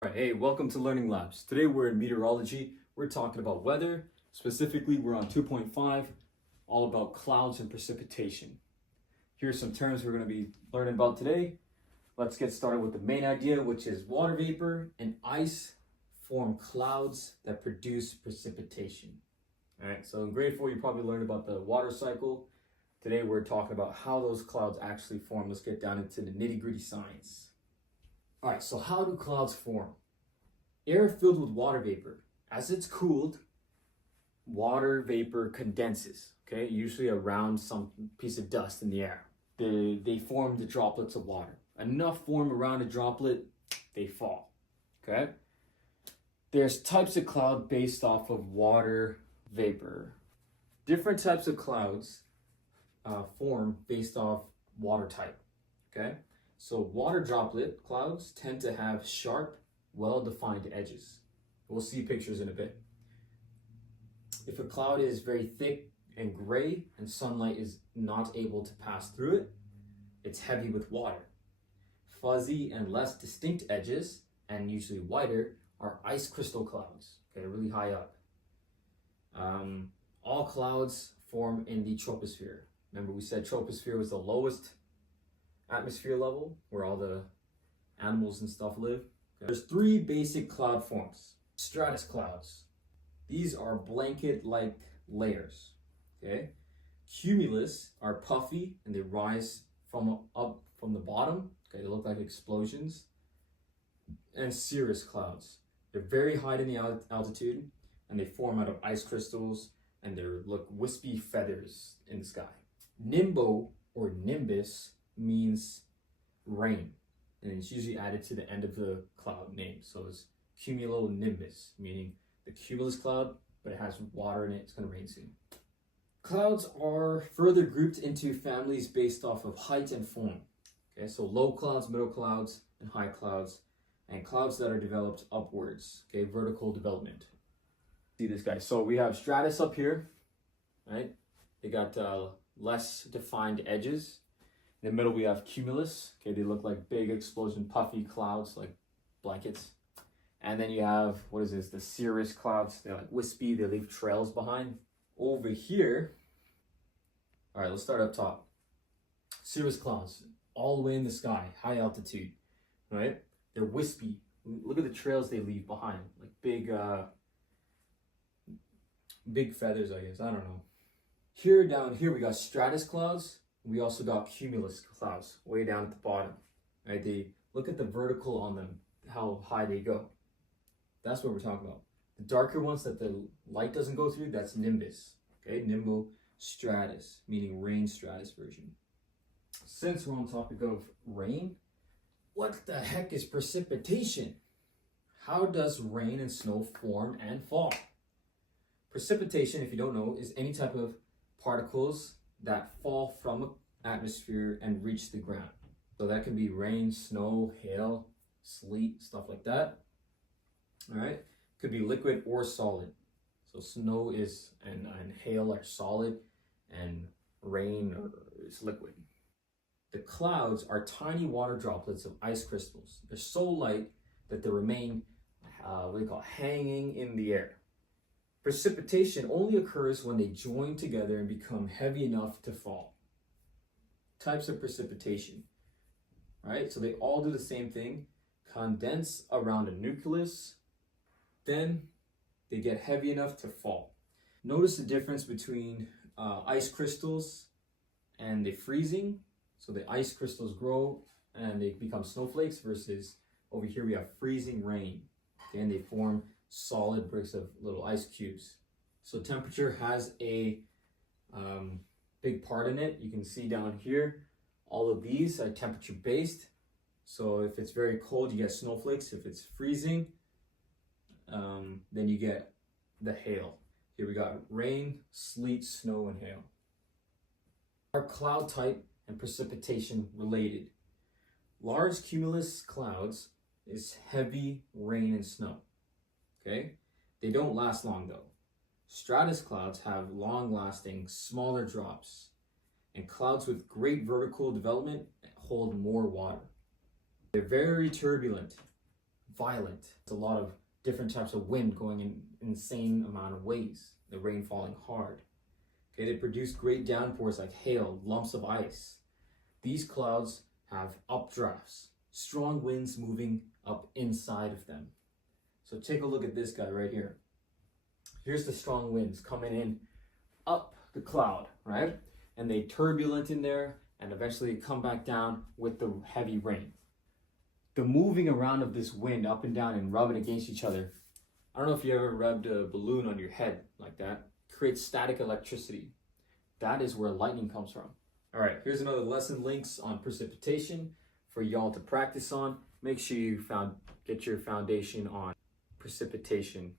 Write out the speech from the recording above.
All right, hey, welcome to Learning Labs. Today we're in meteorology. We're talking about weather. Specifically, we're on 2.5, all about clouds and precipitation. Here's some terms we're going to be learning about today. Let's get started with the main idea, which is water vapor and ice form clouds that produce precipitation. All right, so in grade 4, you probably learned about the water cycle. Today we're talking about how those clouds actually form. Let's get down into the nitty-gritty science. All right, so how do clouds form? Air filled with water vapor. As it's cooled, water vapor condenses, okay? Usually around some piece of dust in the air. They form the droplets of water. Enough form around a droplet, they fall, okay? There's types of cloud based off of water vapor. Different types of clouds form based off water type, okay? So water droplet clouds tend to have sharp, well-defined edges. We'll see pictures in a bit. If a cloud is very thick and gray and sunlight is not able to pass through it, it's heavy with water. Fuzzy and less distinct edges, and usually whiter, are ice crystal clouds, okay, really high up. All clouds form in the troposphere. Remember we said troposphere was the lowest atmosphere level where all the animals and stuff live. Okay. There's 3 basic cloud forms. Stratus clouds. These are blanket-like layers. Okay. Cumulus are puffy and they rise up from the bottom. Okay, they look like explosions. And cirrus clouds. They're very high in the altitude and they form out of ice crystals and they look wispy feathers in the sky. Nimbo or nimbus means rain, and it's usually added to the end of the cloud name. So it's cumulonimbus, meaning the cumulus cloud, but it has water in it. It's going to rain soon. Clouds are further grouped into families based off of height and form. Okay, so low clouds, middle clouds, and high clouds, and clouds that are developed upwards. Okay, vertical development. See this guy. So we have stratus up here, right? They got less defined edges. In the middle, we have cumulus. Okay, they look like big explosion, puffy clouds, like blankets. And then you have, what is this? The cirrus clouds. They're like wispy. They leave trails behind. Over here, all right, let's start up top. Cirrus clouds, all the way in the sky, high altitude, right? They're wispy. Look at the trails they leave behind, like big feathers, I guess. I don't know. Down here, we got stratus clouds. We also got cumulus clouds way down at the bottom, right? They look at the vertical on them, how high they go. That's what we're talking about. The darker ones that the light doesn't go through, that's nimbus, okay? Nimbostratus, meaning rain stratus version. Since we're on the topic of rain, what the heck is precipitation? How does rain and snow form and fall? Precipitation, if you don't know, is any type of particles that fall from an atmosphere and reach the ground. So that can be rain, snow, hail, sleet, stuff like that. All right, could be liquid or solid. So snow is and hail are solid, and rain is liquid. The clouds are tiny water droplets of ice crystals. They're so light that they remain hanging in the air. Precipitation only occurs when they join together and become heavy enough to fall. Types of precipitation, right? So they all do the same thing. Condense around a nucleus, then they get heavy enough to fall. Notice the difference between ice crystals and the freezing. So the ice crystals grow and they become snowflakes versus over here we have freezing rain. Okay, and they form solid bricks of little ice cubes. So temperature has a big part in it. You can see down here, all of these are temperature based. So if it's very cold, you get snowflakes. If it's freezing, then you get the hail. Here we got rain, sleet, snow, and hail. Are cloud type and precipitation related? Large cumulus clouds is heavy rain and snow. Okay, they don't last long though. Stratus clouds have long-lasting, smaller drops, and clouds with great vertical development hold more water. They're very turbulent, violent. It's a lot of different types of wind going in insane amount of ways. The rain falling hard. Okay, they produce great downpours like hail, lumps of ice. These clouds have updrafts, strong winds moving up inside of them. So take a look at this guy right here. Here's the strong winds coming in up the cloud, right? And they turbulent in there and eventually come back down with the heavy rain. The moving around of this wind up and down and rubbing against each other. I don't know if you ever rubbed a balloon on your head like that. Creates static electricity. That is where lightning comes from. All right, here's another lesson, links on precipitation for y'all to practice on. Make sure you get your foundation on precipitation